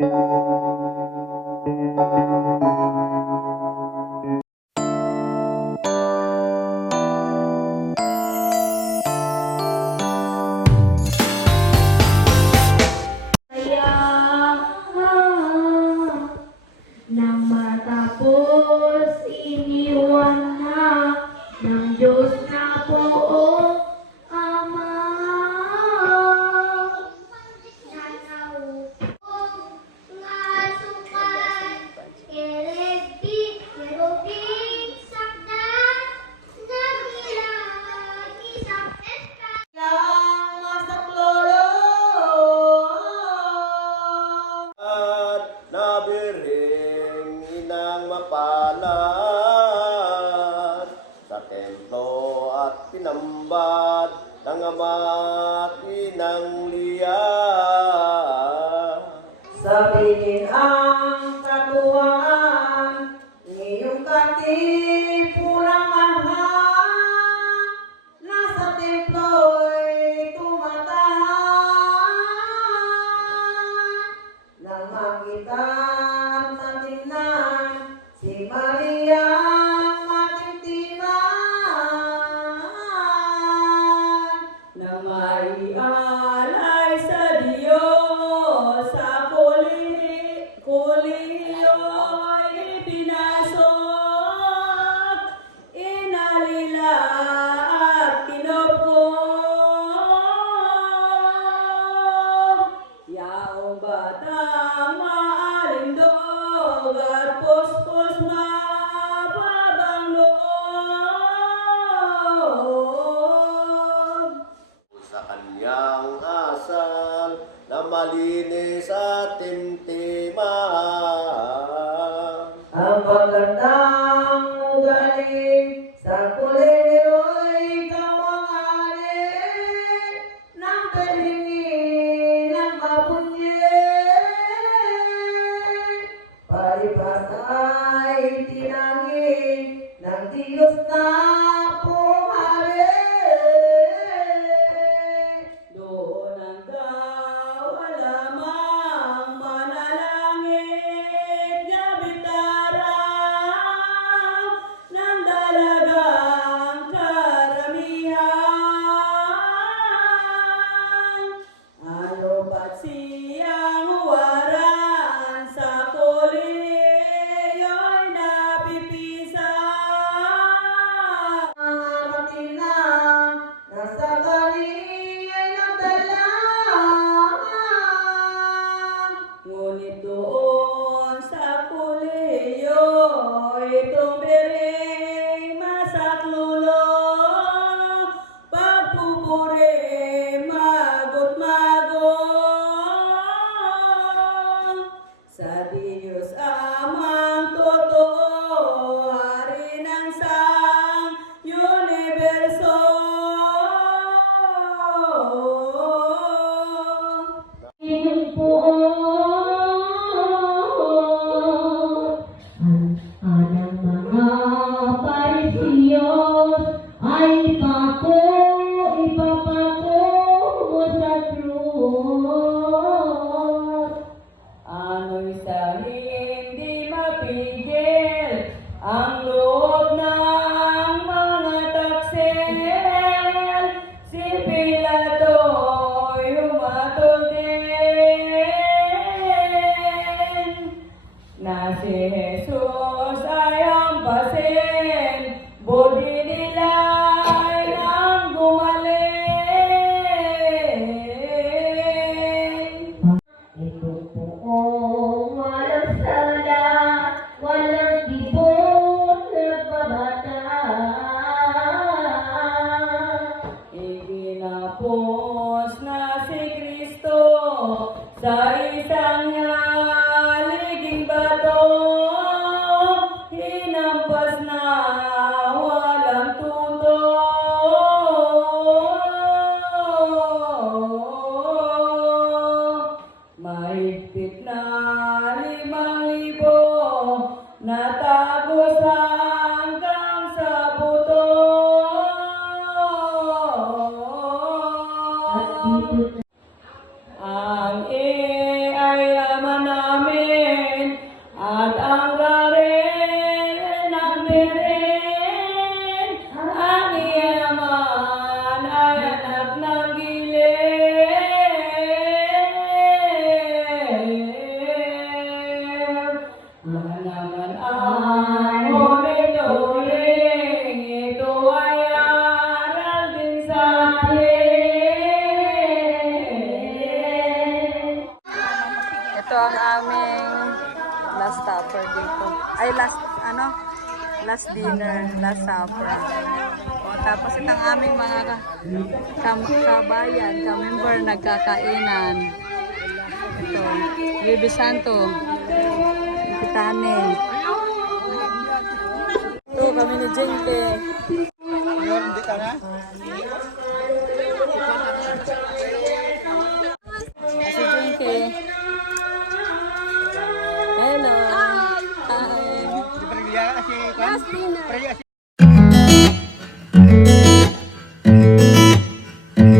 Nang matapos iniwan na ng Diyos na poong Ama. Nanaupong ngasukan, kerubing sakdan, nagilang isang eskan. Yang masaklolo at nabiring inang mapalad sa templo at pinambad ng ama't inang liya. sabihin ang katuwaan, ngayong katipunang mahal, nasa templo'y tumatahan. Nang makita at matingnan si Maria matintinan, na maialay sa Diyos sa kolehiyo'y pinasok, inalila at kinupkop. Yaong batang maalindog at puspos mababang loob. Sa kanyang asal na malinis at timtiman. Ang magandang ugali sa kolehiyo'y kamanganin ng paghingi ng mabunyin. Palibhas ay tinangin ng Diyos na pumari. Doon ang gawa lamang manalangin, gabitaraw ng dalagang karamihan. Ano ba't siyang huwaran sa kolehiyo'y napipisan? Matinang nasa kaniya'y nagdala, ngunit doon sa kolehiyo'y tumbiring masaklulo, pagpupuri magot-magot sa Diyos Amang totoo, Hari ng sang universo. Iyong poon, anang mga parisiyos ay ipapako mo sa krus. Ano'y sa hindi mapigil ang loob ng mga taksil, si Pilato'y humatol din na si Jesus ay hampasin, budi nila'y ang gumaling. Itong poong walang sala, walang tibok, nagbabata. Iginapos na si Kristo sa isang haliging bato, hinampas na walang tuto. Mahigpit na 5,000 natagos hanggang sa buto. At dito Ang ay laman ng Ito ang aming last supper dito. Ay, last dinner, last supper. O, tapos itong aming mga kabayan, ka-member nagkakainan. Ito, Baby Santo, Kitane. Ito kami ni Jenke. Hindi ka na? Si Jenke. Hello. Hi. Last dinner.